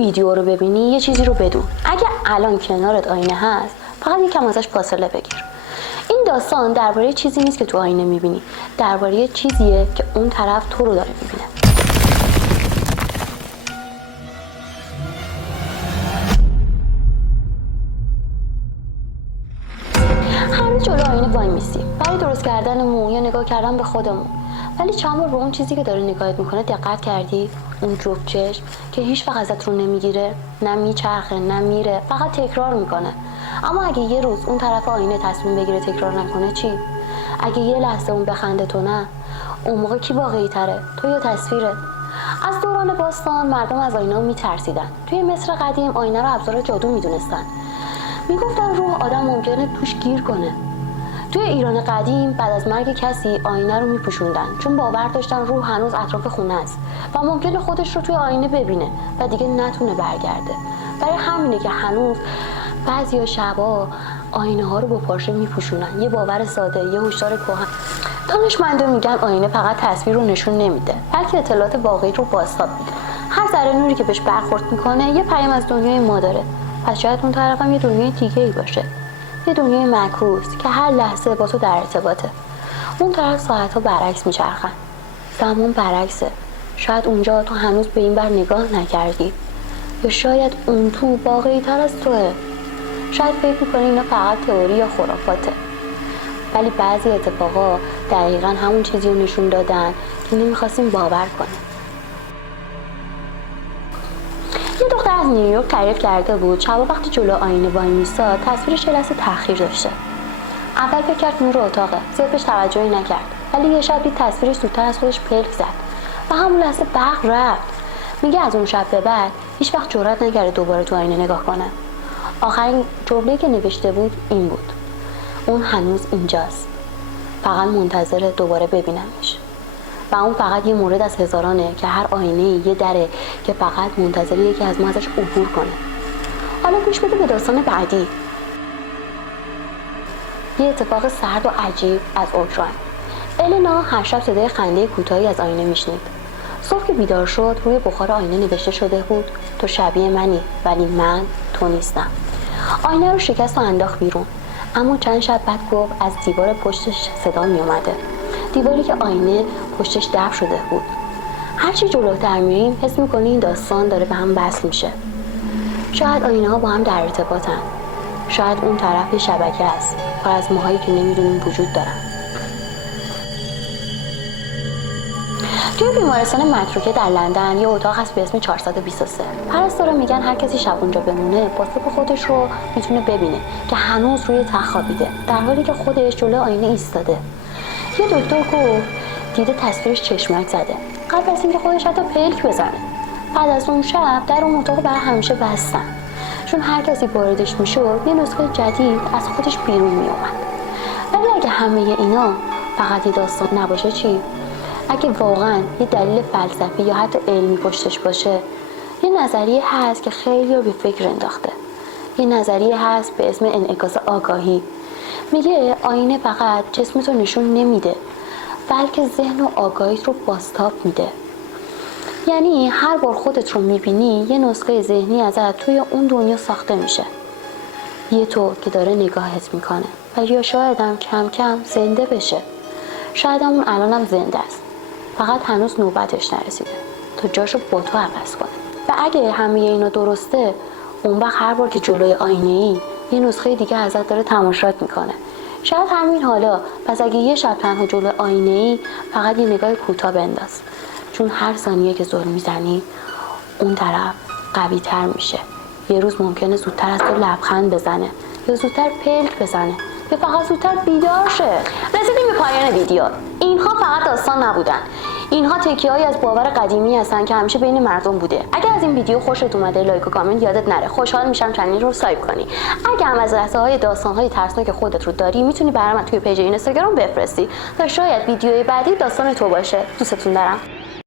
ویدیو رو ببینی یه چیزی رو بدون، اگه الان کنارت آینه هست فقط یکم ازش فاصله بگیر. این داستان درباره چیزی نیست که تو آینه میبینی، درباره چیزیه که اون طرف تو رو داره میبینه. هر روز جلو آینه وای میسی برای درست کردن مو یا نگاه کردن به خودمون، ولی چند بار به اون چیزی که داره نگاهت میکنه دقت کردی؟ اون جفت چشم که هیچ وقت ازت رو نمیگیره، نه میچرخه نه میره، فقط تکرار میکنه. اما اگه یه روز اون طرف آینه تصمیم بگیره تکرار نکنه چی؟ اگه یه لحظه اون بخنده تو نه، اون موقع کی واقعی تره؟ تو یا تصویرت؟ از دوران باستان مردم از آینه میترسیدن. توی مصر قدیم آینه رو ابزار جادو میدونستن. میگفتن روح آدم ممکنه توش گیر کنه. توی ایران قدیم بعد از مرگ کسی آینه رو میپوشوندن، چون باور داشتن روح هنوز اطراف خونه است و ممکنه خودش رو توی آینه ببینه و دیگه نتونه برگرده. برای همینه که هنوز بعضیا شبا آینه ها رو با پارچه میپوشونن. یه باور ساده، یه هشدار کهن. دانشمندان میگن آینه فقط تصویر رو نشون نمیده، بلکه اطلاعات واقعی رو بازتاب میده. هر ذره نوری که بهش برخورد میکنه یه پیام از دنیای ما داره. پس شاید اون طرف هم یه دنیای دیگه ای باشه، یه دنیای معکوس که هر لحظه با تو در ارتباطه. اون طرف ساعت‌ها برعکس میچرخن، زمان برعکسه. شاید اونجا تو هنوز به این بر نگاه نکردی، یا شاید اون تو واقعی تر از توه. شاید فکر میکنی اینا فقط تئوری یا خرافاته، ولی بعضی اتفاقا دقیقاً همون چیزی رو نشون دادن که نمیخواستیم باور کنیم. یه دختر از نیویورک تعریف کرده بود شبا وقتی جلو آینه وای میستاد تصویرش یه لحظه تأخیر داشته. اول فکر کرد نور اتاقه، زیاد بهش توجهی نکرد، ولی یه شب دید تصویرش زودتر از خودش پلک زد و همون لحظه برق رفت. میگه از اون شب به بعد هیچ وقت جرئت نکرده دوباره تو آینه نگاه کنه. آخرین جمله‌ای که نوشته بود این بود: اون هنوز اینجاست، فقط منتظر دوباره ببینمش. و اون فقط یه مورد از هزارانه که هر آینه یه دره که فقط منتظر یکی از ما ازش عبور کنه. حالا گوش بده به داستان بعدی. یه اتفاق سرد و عجیب از اوکراین. النا هر شب صدای خنده کوتاهی از آینه میشنید. صبح که بیدار شد روی بخار آینه نوشته شده بود: تو شبیه منی ولی من تو نیستم. آینه رو شکست و انداخت بیرون، اما چند شب بعد گفت از دیوار پشتش صدا می اومده. دیواری که آینه پشتش دفن شده بود. هرچی جلوتر میریم حس میکنی این داستان داره به هم وصل میشه. شاید آینه ها با هم در ارتباطن. شاید اون طرف شبکه است پر از ماهایی که نمیدونیم وجود دارن. توی بیمارستان متروکه در لندن یه اتاق هست به اسم 423. پرستارا میگن هر کسی شب اونجا بمونه باز خودش رو میتونه ببینه که هنوز روی تخت خوابیده در حالی که خودش جلوی آینه ایستاده. یه دکتر گفت دیده تصویرش چشمک زده قبل از اینکه خودش حتی پلک بزنه. بعد از اون شب در اون اتاق برای همیشه بستن، چون هر کسی واردش میشد یه نسخه جدید از خودش بیرون میومد. ولی اگه همه اینا فقط یه داستان نباشه چی؟ اگه واقعا یه دلیل فلسفی یا حتی علمی پشتش باشه، یه نظریه هست که خیلی رو به فکر انداخته. یه نظریه هست به اسم انعکاس آگاهی. میگه آینه فقط جسمتو نشون نمیده، بلکه ذهن و آگاهیت رو بازتاب میده. یعنی هر بار خودت رو میبینی یه نسخه ذهنی ازت توی اون دنیا ساخته میشه. یه تو که داره نگاهت میکنه و یا شاید هم کم کم زنده بشه. شاید اون الان هم زنده است، فقط هنوز نوبتش نرسیده تا جاشو با تو عوض کنه. و اگه همه اینا درسته، اون وقت هر بار که جلوی آینه‌ای یه نسخه دیگه ازت داره تماشات میکنه. شاید همین حالا پس اگه یه شب تنها جلوی آینه‌ای فقط یه نگاه کوتاه بنداز، چون هر ثانیه که زل میزنی اون طرف قوی تر میشه. یه روز ممکنه زودتر از تو لبخند بزنه، یا زودتر پلک بزنه، یا فقط زودتر بیدار شه. رسیدیم به پایان ویدیو. اینها فقط داستان نبودن، اینها تکیه‌ای از باور قدیمی هستن که همیشه بین مردم بوده. اگه از این ویدیو خوشت اومده لایک و کامنت یادت نره. خوشحال میشم چنل رو سابسکرایب کنی. اگه هم از لحظه‌های داستان‌های ترسناک خودت رو داری میتونی برام توی پیج اینستاگرام بفرستی تا شاید ویدیوی بعدی داستان تو باشه. دوستتون دارم.